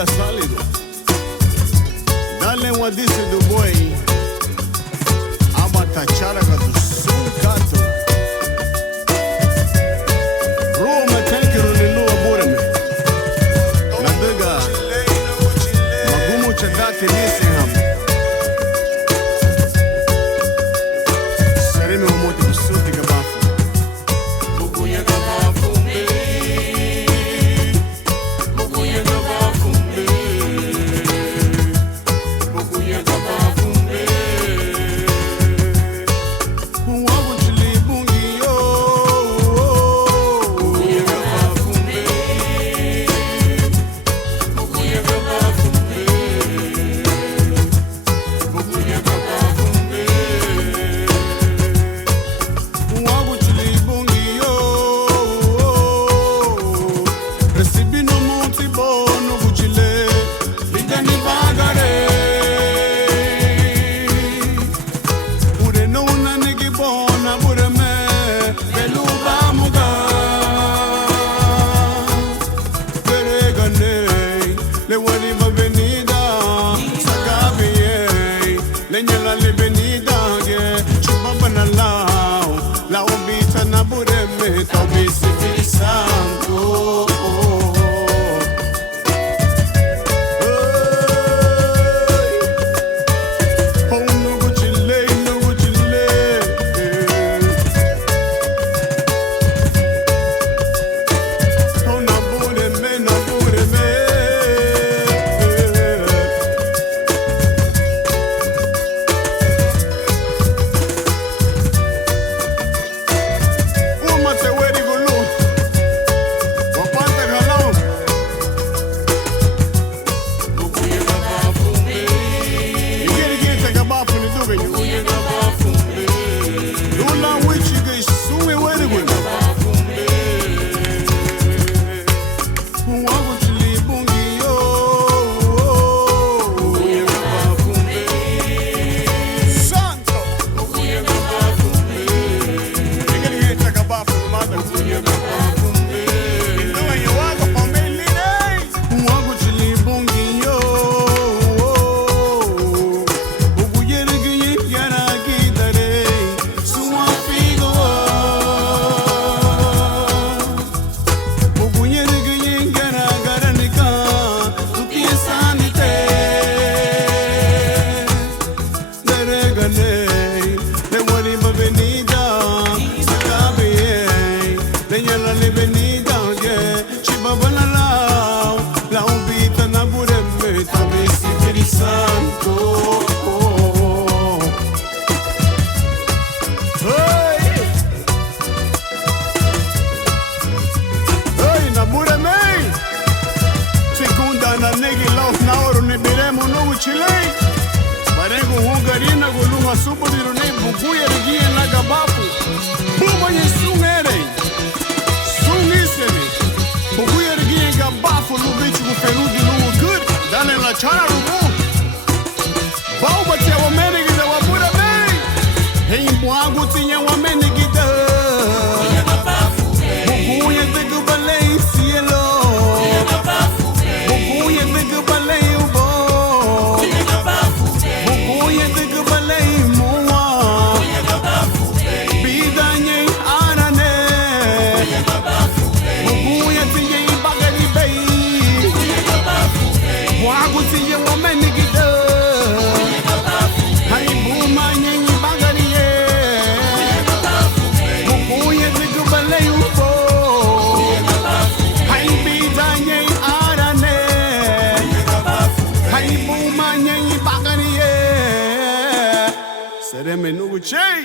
Kila salido. Dale uma disse do boi. Ama tacharaga do sunkato. Roma tenkiru nilua bureme. Nabega. Magumu chadati nisiham. Sarimi umoti kusuti gabafu. Buguya gabafu me. Buguya gabafu me. Buguya gabafu me. Wabutili bungi yo. Buguya gabafu me. Buguya gabafu me. Buguya gabafu me. Wabutili bungi yo. Recibi no monte bono butile. Lidani bagare. Ure no una nigi bona bure me. Beluba muga. Peregane. Le wali ba venida. Sagabiye. Lenyala le venida. Chupa banalao. La obita na bure me. Tobisi santo. Oh, no guchile, no guchile. Oh, na bure me, na bure me. Uma te wedi gulu. Wapanta galao. Buguya gabafu me. Igeri gabafu ni duga yu. Buguya gabafu me. Lula wichi ga suwe wedi gulu. Gabafu me. Wagu chili bungi yo. Buguya gabafu me. Santo. Buguya gabafu me. Igeri gabafu ni mada. Buguya gabafu me. Induwa yu wago pambili rei. Wagu chili bungi yo. Buguya rigi yana gidare. Suwa figo. Buguya rigi yana garanika. Tuti sanite. Deregane. Le wali ba venida. Sakabiye. Lenyala le venida. Chiba banalao. La ubita na bureme. Tabisi peri santo. Hey! Hey, na bureme. Segunda na negi lauf na oro ne biremo no uchilei. Barego hungarina golunga subo dirone buguya regie na gabafu. Buma yesungere. Sungisere. Buguya regie gabafu no bicho ku ferudi no good. Dale la chara rubu. Bauba te wa menigi da wa bureme. Hey mwangu tinha wa menigi da. Buguya de gubalei cielo. Buguya de gubalei ubo. Buguya de gubalei mua. Bidanye arane. Buguya tinha bagari bei. Wagu tinha wa menigi da. Hai buma nyenyi bagari ye. Buguya de gubalei ubo. Hai bidanye arane. Hai buma nyenyi bagari ye. Sereme nugu chei.